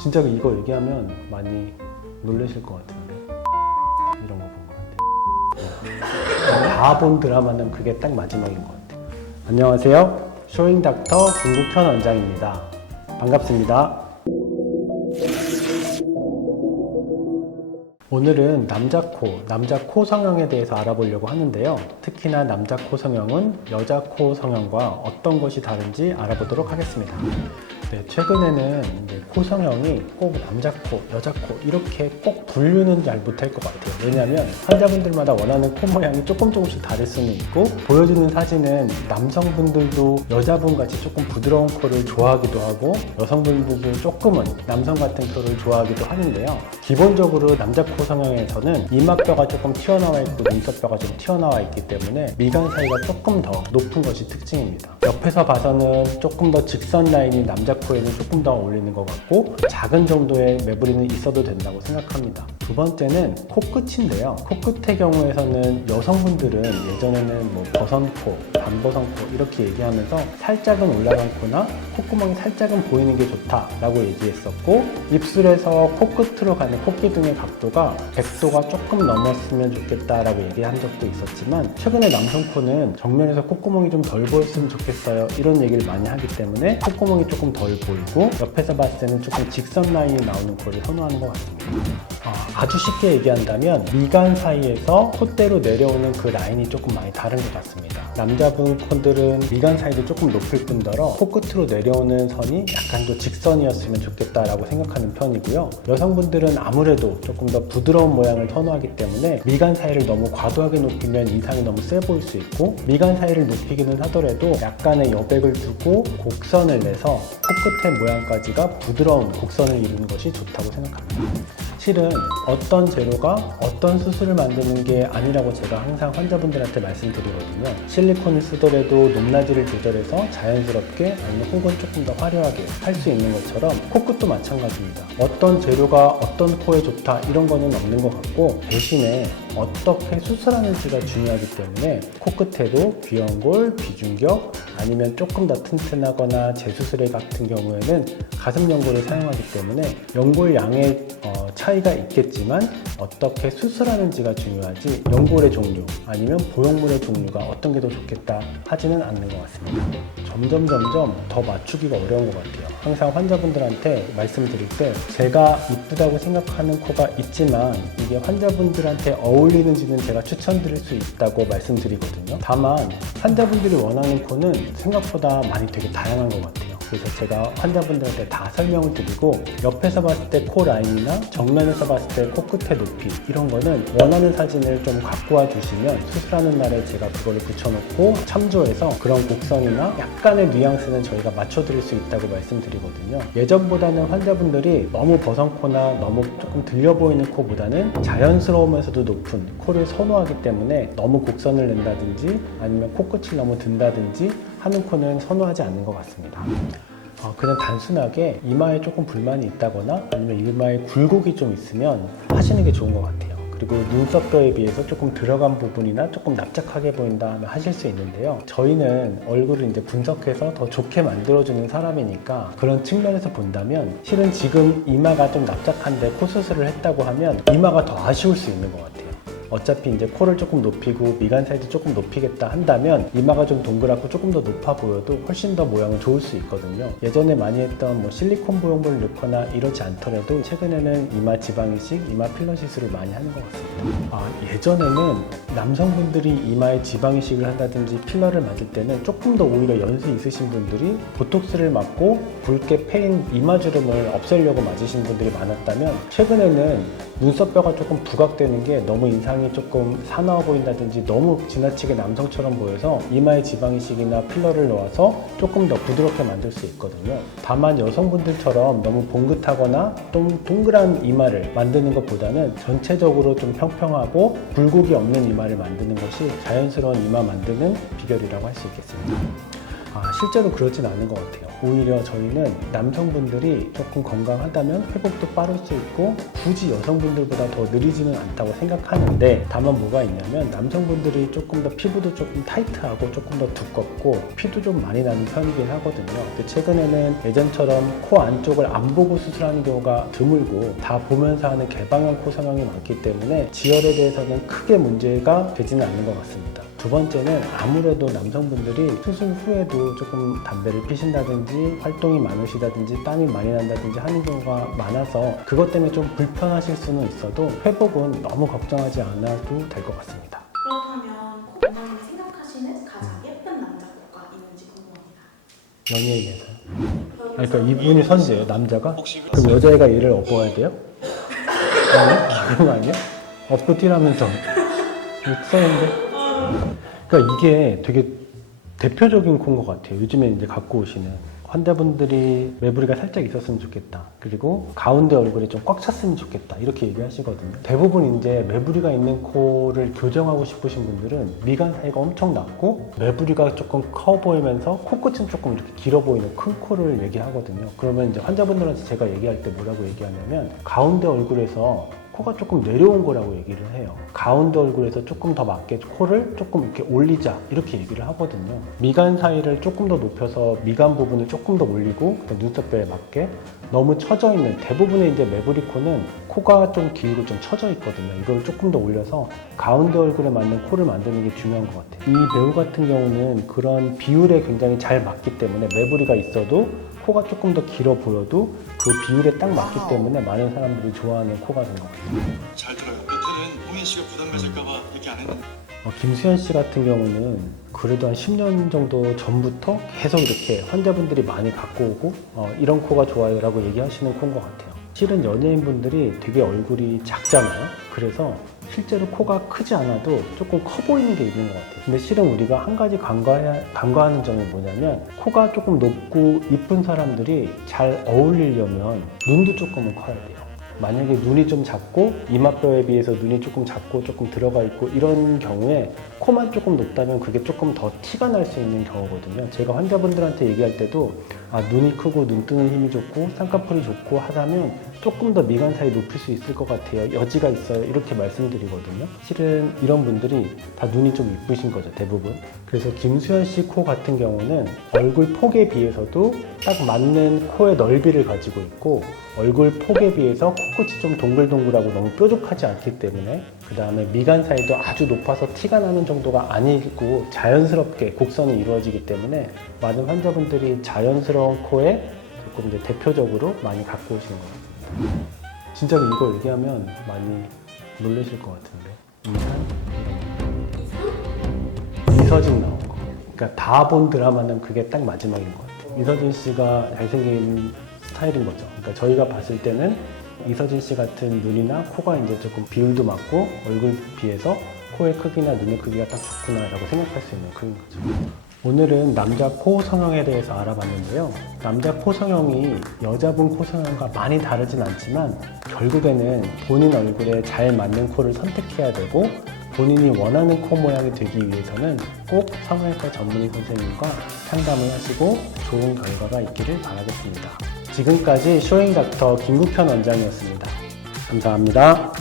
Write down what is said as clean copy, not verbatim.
진짜 이거 얘기하면 많이 놀라실 것 같은데 이런 거 본 것 같아요. 다 본 드라마는 그게 딱 마지막인 것 같아요. 안녕하세요. 쇼잉 닥터 김국현 원장입니다. 반갑습니다. 오늘은 남자 코 성형에 대해서 알아보려고 하는데요. 특히나 남자 코 성형은 여자 코 성형과 어떤 것이 다른지 알아보도록 하겠습니다. 네, 최근에는 코 성형이 꼭 남자 코, 여자 코 이렇게 꼭 분류는 잘 못할 것 같아요. 왜냐하면 환자분들마다 원하는 코 모양이 조금씩 다를 수는 있고, 보여주는 사진은 남성분들도 여자분같이 조금 부드러운 코를 좋아하기도 하고, 여성분들도 조금은 남성 같은 코를 좋아하기도 하는데요. 기본적으로 남자 코 성형에서는 이마뼈가 조금 튀어나와 있고 눈썹뼈가 좀 튀어나와 있기 때문에 미간 사이가 조금 더 높은 것이 특징입니다. 옆에서 봐서는 조금 더 직선 라인이 남자 코에는 조금 더 어울리는 것 같고, 작은 정도의 매부리는 있어도 된다고 생각합니다. 두 번째는 코끝인데요. 코끝의 경우에서는 여성분들은 예전에는 버선코, 반버선코 이렇게 얘기하면서 살짝은 올라간 코나 콧구멍이 살짝은 보이는 게 좋다라고 얘기했었고, 입술에서 코끝으로 가는 코기둥의 각도가 100도가 조금 넘었으면 좋겠다라고 얘기한 적도 있었지만, 최근에 남성 코는 정면에서 콧구멍이 좀 덜 보였으면 좋겠어요 이런 얘기를 많이 하기 때문에 콧구멍이 조금 덜 보이고, 옆에서 봤을 때는 조금 직선 라인이 나오는 코를 선호하는 것 같습니다. 아주 쉽게 얘기한다면 미간 사이에서 콧대로 내려오는 그 라인이 조금 많이 다른 것 같습니다. 남자분 콘들은 미간 사이도 조금 높을 뿐더러 코끝으로 내려오는 선이 약간 더 직선이었으면 좋겠다라고 생각하는 편이고요. 여성분들은 아무래도 조금 더 부드러운 모양을 선호하기 때문에 미간 사이를 너무 과도하게 높이면 인상이 너무 세 보일 수 있고, 미간 사이를 높이기는 하더라도 약간의 여백을 두고 곡선을 내서 코끝의 모양까지가 부드러운 곡선을 이루는 것이 좋다고 생각합니다. 실은 어떤 재료가 어떤 수술을 만드는 게 아니라고 제가 항상 환자분들한테 말씀드리거든요. 실리콘을 쓰더라도 높낮이를 조절해서 자연스럽게 아니면 혹은 조금 더 화려하게 할 수 있는 것처럼 코끝도 마찬가지입니다. 어떤 재료가 어떤 코에 좋다 이런 거는 없는 것 같고, 대신에 어떻게 수술하는지가 중요하기 때문에 코끝에도 귀연골, 비중격 아니면 조금 더 튼튼하거나 재수술에 같은 경우에는 가슴 연골을 사용하기 때문에 연골 양의 차이가 있겠지만 어떻게 수술하는지가 중요하지, 연골의 종류 아니면 보형물의 종류가 어떤 게 더 좋겠다 하지는 않는 것 같습니다. 점점 더 맞추기가 어려운 것 같아요. 항상 환자분들한테 말씀드릴 때 제가 이쁘다고 생각하는 코가 있지만 이게 환자분들한테 어울리는지는 제가 추천드릴 수 있다고 말씀드리거든요. 다만 환자분들이 원하는 코는 생각보다 많이 되게 다양한 것 같아요. 그래서 제가 환자분들한테 다 설명을 드리고, 옆에서 봤을 때 코 라인이나 정면에서 봤을 때 코끝의 높이 이런 거는 원하는 사진을 좀 갖고 와 주시면 수술하는 날에 제가 그거를 붙여놓고 참조해서 그런 곡선이나 약간의 뉘앙스는 저희가 맞춰드릴 수 있다고 말씀드리거든요. 예전보다는 환자분들이 너무 버선코나 너무 조금 들려 보이는 코보다는 자연스러우면서도 높은 코를 선호하기 때문에 너무 곡선을 낸다든지 아니면 코끝이 너무 든다든지 하는 코는 선호하지 않는 것 같습니다. 그냥 단순하게 이마에 조금 불만이 있다거나 아니면 이마에 굴곡이 좀 있으면 하시는 게 좋은 것 같아요. 그리고 눈썹뼈에 비해서 조금 들어간 부분이나 조금 납작하게 보인다 하면 하실 수 있는데요. 저희는 얼굴을 이제 분석해서 더 좋게 만들어주는 사람이니까 그런 측면에서 본다면 실은 지금 이마가 좀 납작한데 코 수술을 했다고 하면 이마가 더 아쉬울 수 있는 것 같아요. 어차피 이제 코를 조금 높이고 미간 사이즈 조금 높이겠다 한다면 이마가 좀 동그랗고 조금 더 높아 보여도 훨씬 더 모양은 좋을 수 있거든요. 예전에 많이 했던 실리콘 보형물을 넣거나 이러지 않더라도 최근에는 이마 지방 이식, 이마 필러 시술을 많이 하는 것 같습니다. 예전에는 남성분들이 이마에 지방 이식을 한다든지 필러를 맞을 때는 조금 더 오히려 연세 있으신 분들이 보톡스를 맞고 붉게 패인 이마주름을 없애려고 맞으신 분들이 많았다면, 최근에는 눈썹뼈가 조금 부각되는 게 너무 인상이 조금 사나워 보인다든지 너무 지나치게 남성처럼 보여서 이마에 지방이식이나 필러를 넣어서 조금 더 부드럽게 만들 수 있거든요. 다만 여성분들처럼 너무 봉긋하거나 좀 동그란 이마를 만드는 것보다는 전체적으로 좀 평평하고 굴곡이 없는 이마를 만드는 것이 자연스러운 이마 만드는 비결이라고 할 수 있겠습니다. 실제로 그러진 않은 것 같아요. 오히려 저희는 남성분들이 조금 건강하다면 회복도 빠를 수 있고 굳이 여성분들보다 더 느리지는 않다고 생각하는데, 다만 뭐가 있냐면 남성분들이 조금 더 피부도 조금 타이트하고 조금 더 두껍고 피도 좀 많이 나는 편이긴 하거든요. 근데 최근에는 예전처럼 코 안쪽을 안 보고 수술하는 경우가 드물고 다 보면서 하는 개방형 코 성형이 많기 때문에 지혈에 대해서는 크게 문제가 되지는 않는 것 같습니다. 두 번째는 아무래도 남성분들이 수술 후에도 조금 담배를 피신다든지 활동이 많으시다든지 땀이 많이 난다든지 하는 경우가 많아서 그것 때문에 좀 불편하실 수는 있어도 회복은 너무 걱정하지 않아도 될 것 같습니다. 그렇다면 코 원장님이 생각하시는 가장 예쁜 남자 코가 있는지 궁금합니다. 연예인에서요? 그러니까 이분이 선지예요, 남자가? 그럼 여자애가 얘를 업어야 돼요? 아니? 그런 거 아니에요? 업고 뛰라면서 써있는데? 그러니까 이게 되게 대표적인 코인 것 같아요. 요즘에 이제 갖고 오시는 환자분들이 매부리가 살짝 있었으면 좋겠다. 그리고 가운데 얼굴이 좀 꽉 찼으면 좋겠다. 이렇게 얘기하시거든요. 대부분 이제 매부리가 있는 코를 교정하고 싶으신 분들은 미간 사이가 엄청 낮고 매부리가 조금 커 보이면서 코끝은 조금 이렇게 길어 보이는 큰 코를 얘기하거든요. 그러면 이제 환자분들한테 제가 얘기할 때 뭐라고 얘기하냐면 가운데 얼굴에서 코가 조금 내려온 거라고 얘기를 해요. 가운데 얼굴에서 조금 더 맞게 코를 조금 이렇게 올리자 이렇게 얘기를 하거든요. 미간 사이를 조금 더 높여서 미간 부분을 조금 더 올리고 눈썹뼈에 맞게 너무 처져 있는 대부분의 이제 매부리 코는 코가 좀 길고 좀 처져 있거든요. 이걸 조금 더 올려서 가운데 얼굴에 맞는 코를 만드는 게 중요한 것 같아요. 이 배우 같은 경우는 그런 비율에 굉장히 잘 맞기 때문에 매부리가 있어도 코가 조금 더 길어 보여도 그 비율에 딱 맞기 때문에 많은 사람들이 좋아하는 코가 된 것 같아요. 잘 들어요. 끝에는 홍인 씨가 부담 가질까봐 이렇게 안 했는데. 김수현 씨 같은 경우는 그래도 한 10년 정도 전부터 계속 이렇게 환자분들이 많이 갖고 오고 이런 코가 좋아요 라고 얘기하시는 코인 것 같아요. 실은 연예인분들이 되게 얼굴이 작잖아요. 그래서 실제로 코가 크지 않아도 조금 커 보이는 게 있는 것 같아요. 근데 실은 우리가 한 가지 간과하는 점이 뭐냐면 코가 조금 높고 이쁜 사람들이 잘 어울리려면 눈도 조금은 커야 돼요. 만약에 눈이 좀 작고 이마뼈에 비해서 눈이 조금 작고 조금 들어가 있고 이런 경우에 코만 조금 높다면 그게 조금 더 티가 날 수 있는 경우거든요. 제가 환자분들한테 얘기할 때도 눈이 크고 눈 뜨는 힘이 좋고 쌍꺼풀이 좋고 하다면 조금 더 미간 사이 높일 수 있을 것 같아요. 여지가 있어요. 이렇게 말씀드리거든요. 실은 이런 분들이 다 눈이 좀 이쁘신 거죠, 대부분. 그래서 김수현 씨 코 같은 경우는 얼굴 폭에 비해서도 딱 맞는 코의 넓이를 가지고 있고 얼굴 폭에 비해서 코끝이 좀 동글동글하고 너무 뾰족하지 않기 때문에 그 다음에 미간 사이도 아주 높아서 티가 나는 정도가 아니고 자연스럽게 곡선이 이루어지기 때문에 많은 환자분들이 자연스러운 코에 조금 이제 대표적으로 많이 갖고 오시는 것 같습니다. 진짜로 이거 얘기하면 많이 놀라실 것 같은데 이서진 나온 거. 그러니까 다 본 드라마는 그게 딱 마지막인 것 같아요. 이서진 씨가 잘생긴 스타일인 거죠. 그러니까 저희가 봤을 때는 이서진 씨 같은 눈이나 코가 이제 조금 비율도 맞고 얼굴 비해서 코의 크기나 눈의 크기가 딱 좋구나라고 생각할 수 있는 크기인 거죠. 오늘은 남자 코 성형에 대해서 알아봤는데요. 남자 코 성형이 여자분 코 성형과 많이 다르진 않지만 결국에는 본인 얼굴에 잘 맞는 코를 선택해야 되고 본인이 원하는 코 모양이 되기 위해서는 꼭 성형외과 전문의 선생님과 상담을 하시고 좋은 결과가 있기를 바라겠습니다. 지금까지 쇼잉 닥터 김국현 원장이었습니다. 감사합니다.